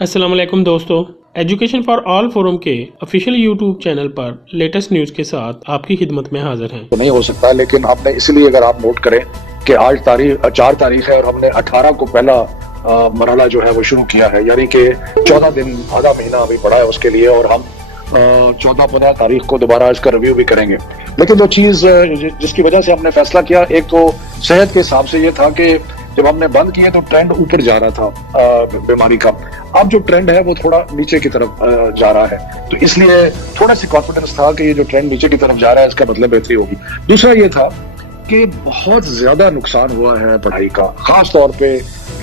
अस्सलाम वालेकुम दोस्तों, एजुकेशन फॉर ऑल फोरम के ऑफिशियल यूट्यूब चैनल पर लेटेस्ट न्यूज़ के साथ आपकी खिदमत में हाजिर हैं। तो नहीं हो सकता, लेकिन हमने इसलिए, अगर आप नोट करें कि आज 4 तारीख है और हमने 18 को पहला मरहला जो है वो शुरू किया है, यानी कि 14 दिन, आधा महीना अभी पड़ा है उसके लिए, और हम 14-15 तारीख को दोबारा इसका रिव्यू भी करेंगे। लेकिन जो चीज़ जिसकी वजह से हमने फैसला किया, एक तो सेहत के हिसाब से ये था कि जब हमने बंद किया तो ट्रेंड ऊपर जा रहा था बीमारी का। अब जो ट्रेंड है वो थोड़ा नीचे की तरफ जा रहा है, तो इसलिए थोड़ा सी कॉन्फिडेंस था कि ये जो ट्रेंड नीचे की तरफ जा रहा है इसका मतलब बेहतरी होगी। दूसरा ये था कि बहुत ज्यादा नुकसान हुआ है पढ़ाई का, खास तौर पे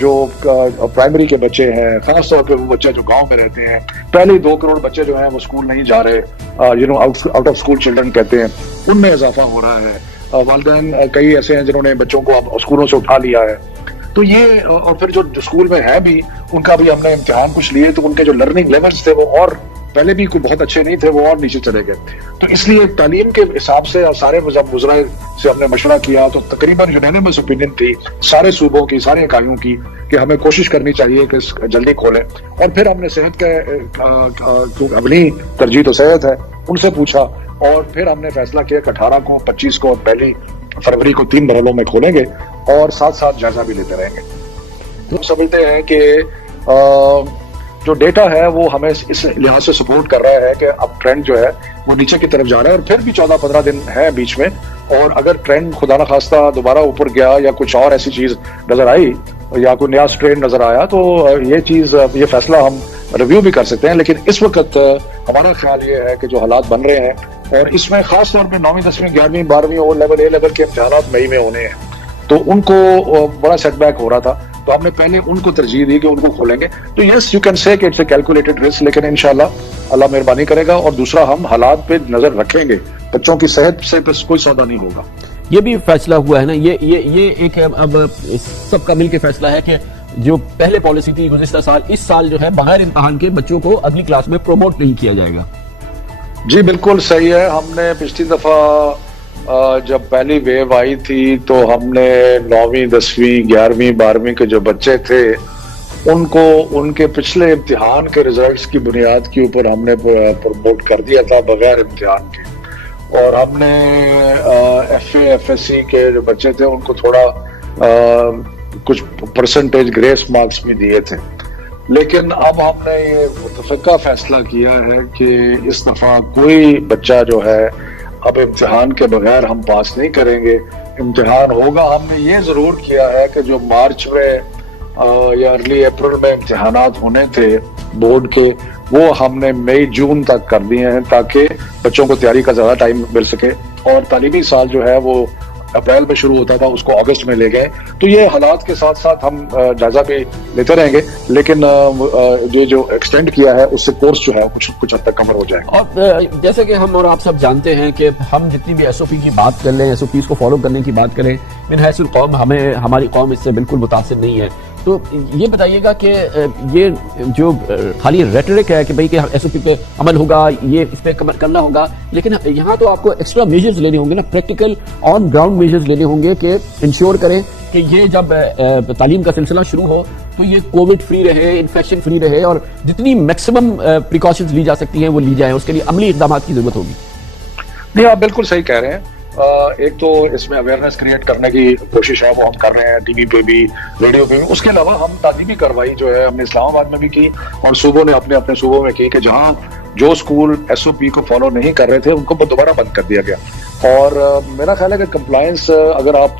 जो प्राइमरी के बच्चे हैं, खास तौर पे वो बच्चे जो गांव में रहते हैं। पहले 2 करोड़ बच्चे जो हैं वो स्कूल नहीं जा रहे, आउट ऑफ स्कूल चिल्ड्रन कहते हैं, उनमें इजाफा हो रहा है। वालिदैन कई ऐसे हैं जिन्होंने बच्चों को अब स्कूलों से उठा लिया है। तो ये, और फिर जो स्कूल में है भी, उनका भी हमने इम्तिहान कुछ लिए, तो उनके जो लर्निंग लेवल्स थे वो और पहले भी कोई बहुत अच्छे नहीं थे, वो और नीचे चले गए। तो इसलिए तालीम के हिसाब से और सारे मुज़रा से हमने मशवरा किया, तो तकरीबन यूनानिमस ओपिनियन थी सारे सूबों की, सारे इकाइयों की, कि हमें कोशिश करनी चाहिए कि जल्दी खोलें। और फिर हमने सेहत के अपनी तरजीह तो सेहत है, उनसे पूछा, और फिर हमने फैसला किया कि 18 को, 25 को और 1 फरवरी को 3 मरहलों में खोलेंगे, और साथ साथ जायजा भी लेते रहेंगे। तो समझते हैं कि जो डेटा है वो हमें इस लिहाज से सपोर्ट कर रहा है कि अब ट्रेंड जो है वो नीचे की तरफ जा रहा है, और फिर भी 14-15 दिन है बीच में, और अगर ट्रेंड खुदा न खास्ता दोबारा ऊपर गया या कुछ और ऐसी चीज नजर आई या कोई नया स्ट्रेन नजर आया, तो ये फैसला हम रिव्यू भी कर सकते हैं। लेकिन इस वक्त हमारा ख्याल ये है कि जो हालात बन रहे हैं, और इसमें खास तौर पे 9वीं, 10वीं, 11वीं, 12वीं और A लेवल के इम्तिहान मई में होने हैं, तो उनको बड़ा सेटबैक हो रहा था, तो हमने पहले उनको तरजीह दी कि उनको खोलेंगे। तो यस, यू कैन से कि इट्स ए कैलकुलेटेड रिस्क, लेकिन इंशाल्लाह अल्लाह मेहरबानी करेगा। और दूसरा, हम हालात पे नजर रखेंगे, बच्चों की सेहत से कोई सौदा नहीं होगा। ये भी फैसला हुआ है ना, ये एक अब सबका मिलकर फैसला है कि जो पहले पॉलिसी थी गुज़िश्ता साल, इस साल जो है बगैर इम्तिहान के बच्चों को अगली क्लास में प्रमोट नहीं किया जाएगा। जी बिल्कुल सही है। हमने पिछली दफा जब पहली वेव आई थी, तो हमने 9वीं, 10वीं, 11वीं, 12वीं के जो बच्चे थे उनको उनके पिछले इम्तिहान के रिजल्ट्स की बुनियाद के ऊपर हमने प्रमोट कर दिया था बगैर इम्तिहान के। और हमने FA, FSC के जो बच्चे थे उनको थोड़ा कुछ परसेंटेज ग्रेस मार्क्स भी दिए थे। लेकिन अब हमने ये मुतफ़िक़ा फैसला किया है कि इस दफा कोई बच्चा जो है अब इम्तिहान के बगैर हम पास नहीं करेंगे, इम्तिहान होगा। हमने ये जरूर किया है कि जो मार्च में या अर्ली अप्रैल में इम्तिहानात होने थे बोर्ड के, वो हमने मई, जून तक कर दिए हैं, ताकि बच्चों को तैयारी का ज्यादा टाइम मिल सके। और तालीमी साल जो है वो अप्रैल में शुरू होता था, उसको अगस्त में ले गए। तो ये हालात के साथ साथ हम जायजा भी लेते रहेंगे, लेकिन जो एक्सटेंड किया है उससे कोर्स जो है कुछ हद तक कवर हो जाएगा। और जैसे कि हम और आप सब जानते हैं कि हम जितनी भी SOP की बात कर लें, SOPs को फॉलो करने की बात करें, मिन हैसिल कौम, हमारी कौम इससे बिल्कुल मुतासिर नहीं है। तो ये बताइएगा कि ये जो खाली रेटरिक है कि भाई कि SOP पे अमल होगा, ये इस पे कमर करना होगा, लेकिन यहाँ तो आपको एक्स्ट्रा मेजर्स लेने होंगे ना, प्रैक्टिकल ऑन ग्राउंड मेजर्स लेने होंगे कि इंश्योर करें कि ये जब तालीम का सिलसिला शुरू हो तो ये कोविड फ्री रहे, इन्फेक्शन फ्री रहे, और जितनी मैक्सिमम प्रिकॉशंस ली जा सकती हैं वो ली जाए। उसके लिए अमली इक़दाम की जरूरत होगी। नहीं, आप बिल्कुल सही कह रहे हैं। एक तो इसमें अवेयरनेस क्रिएट करने की कोशिश है, वो हम कर रहे हैं, टीवी पे भी, रेडियो पे भी। उसके अलावा हम तालीमी कार्रवाई जो है हमने इस्लामाबाद में भी की, और सूबों ने अपने अपने सूबों में की, कि जहां जो स्कूल SOP को फॉलो नहीं कर रहे थे उनको दोबारा बंद कर दिया गया। और मेरा ख्याल है कि कंप्लायंस, अगर आप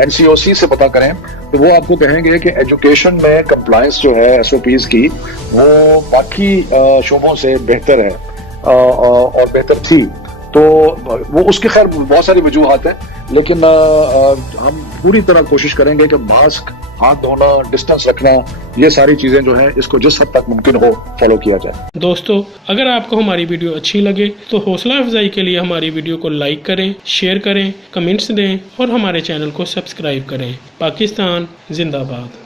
NCOC से पता करें तो वो आपको कहेंगे कि एजुकेशन में कंप्लायंस जो है SOPs की, वो बाकी शोबों से बेहतर है, और बेहतर थी। तो वो उसकी खैर बहुत सारी वजूहात है, लेकिन हम पूरी तरह कोशिश करेंगे कि मास्क, हाथ धोना, डिस्टेंस रखना, ये सारी चीजें जो है इसको जिस हद तक मुमकिन हो फॉलो किया जाए। दोस्तों, अगर आपको हमारी वीडियो अच्छी लगे तो हौसला अफजाई के लिए हमारी वीडियो को लाइक करें, शेयर करें, कमेंट्स दें और हमारे चैनल को सब्सक्राइब करें। पाकिस्तान जिंदाबाद।